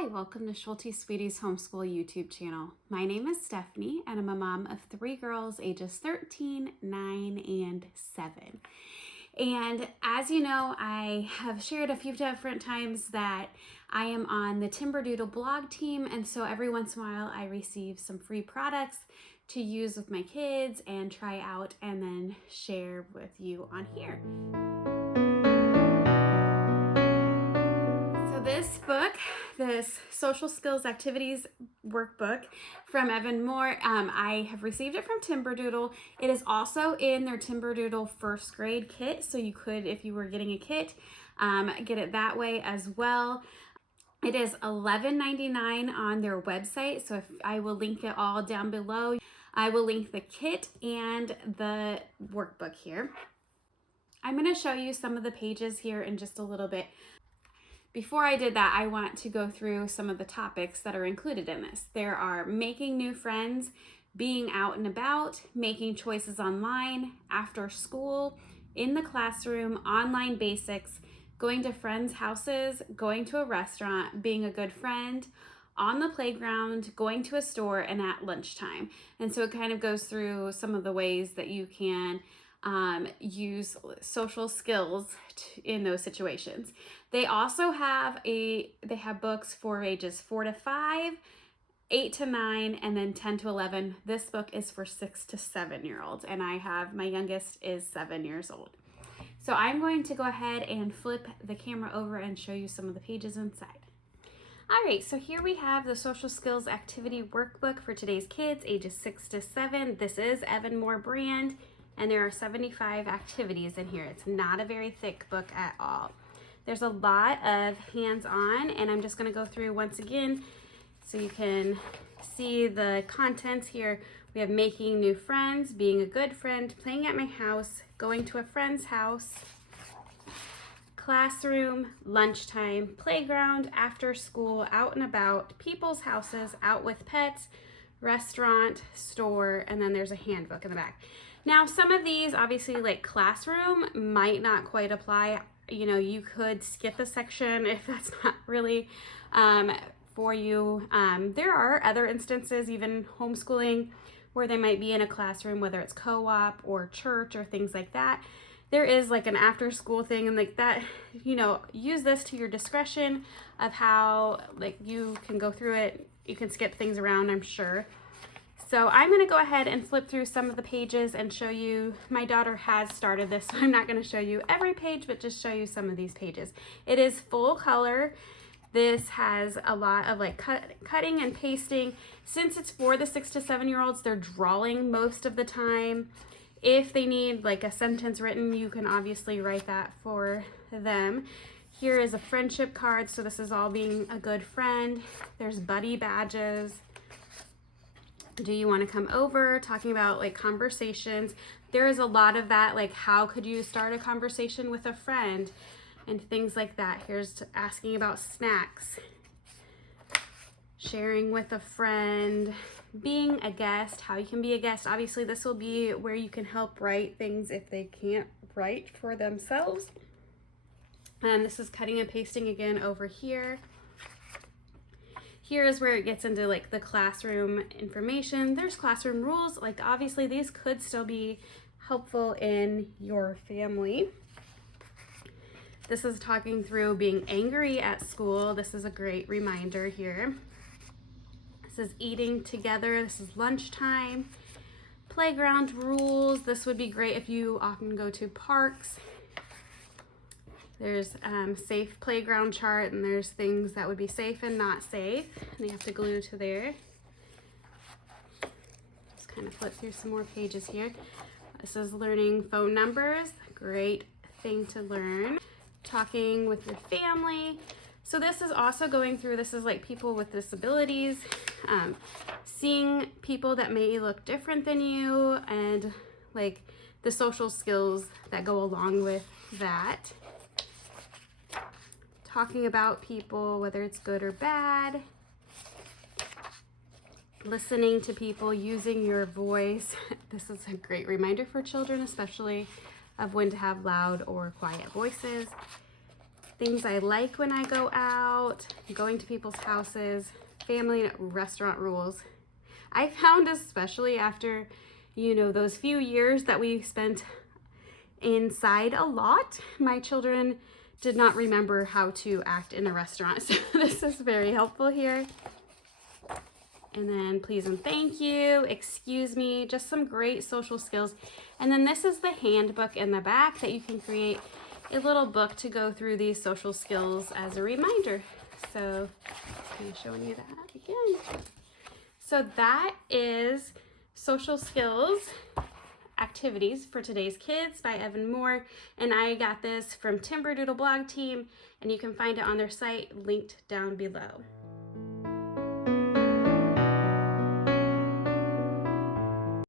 Hi, welcome to Schulte Sweeties Homeschool YouTube channel. My name is Stephanie and I'm a mom of 3 girls ages 13, 9, and 7. And as you know, I have shared a few different times that I am on the Timberdoodle blog team, and so every once in a while I receive some free products to use with my kids and try out and then share with you on here. This book, this Social Skills Activities Workbook from Evan Moore, I have received it from Timberdoodle. It is also in their Timberdoodle first grade kit, so you could, if you were getting a kit, get it that way as well. It is $11.99 on their website, so I will link it all down below. I will link the kit and the workbook here. I'm going to show you some of the pages here in just a little bit. Before I did that, I want to go through some of the topics that are included in this. There are making new friends, being out and about, making choices online, after school, in the classroom, online basics, going to friends' houses, going to a restaurant, being a good friend, on the playground, going to a store, and at lunchtime. And so it kind of goes through some of the ways that you can use social skills in those situations. They also have books for ages 4 to 5, 8 to 9, and then 10 to 11. This book is for 6 to 7-year-olds, and my youngest is 7 years old. So I'm going to go ahead and flip the camera over and show you some of the pages inside. All right, so here we have the Social Skills Activity Workbook for today's kids, ages 6 to 7. This is Evan Moore brand, and there are 75 activities in here. It's not a very thick book at all. There's a lot of hands-on, and I'm just gonna go through once again so you can see the contents here. We have making new friends, being a good friend, playing at my house, going to a friend's house, classroom, lunchtime, playground, after school, out and about, people's houses, out with pets, restaurant, store, and then there's a handbook in the back. Now, some of these, obviously, like classroom, might not quite apply. You know, you could skip a section if that's not really for you. There are other instances, even homeschooling, where they might be in a classroom, whether it's co-op or church or things like that. There is like an after school thing and like that, you know, use this to your discretion of how like you can go through it. You can skip things around, I'm sure. So I'm going to go ahead and flip through some of the pages and show you. My daughter has started this, so I'm not going to show you every page, but just show you some of these pages. It is full color. This has a lot of like cutting and pasting. Since it's for the 6 to 7-year-olds, they're drawing most of the time. If they need like a sentence written, you can obviously write that for them. Here is a friendship card, so this is all being a good friend. There's buddy badges. Do you want to come over? Talking about like conversations. There is a lot of that, like how could you start a conversation with a friend and things like that. Here's asking about snacks, sharing with a friend, being a guest, how you can be a guest. Obviously, this will be where you can help write things if they can't write for themselves. And this is cutting and pasting again over here. Here is where it gets into like the classroom information. There's classroom rules. Like obviously these could still be helpful in your family. This is talking through being angry at school. This is a great reminder here. This is eating together. This is lunchtime. Playground rules. This would be great if you often go to parks. There's safe playground chart, and there's things that would be safe and not safe. And you have to glue to there. Just kind of flip through some more pages here. This is learning phone numbers. Great thing to learn. Talking with your family. So this is also going through, this is like people with disabilities, seeing people that may look different than you, and like the social skills that go along with that. Talking about people, whether it's good or bad. Listening to people, using your voice. This is a great reminder for children, especially of when to have loud or quiet voices. things I like when I go out, going to people's houses, family and restaurant rules. I found, especially after, you know, those few years that we spent inside a lot, my children did not remember how to act in a restaurant. So this is very helpful here. And then please and thank you, excuse me, just some great social skills. And then this is the handbook in the back that you can create a little book to go through these social skills as a reminder. So just kind of showing you that again. So that is Social Skills Activities for Today's Kids by Evan Moore. And I got this from Timberdoodle blog team, and you can find it on their site linked down below.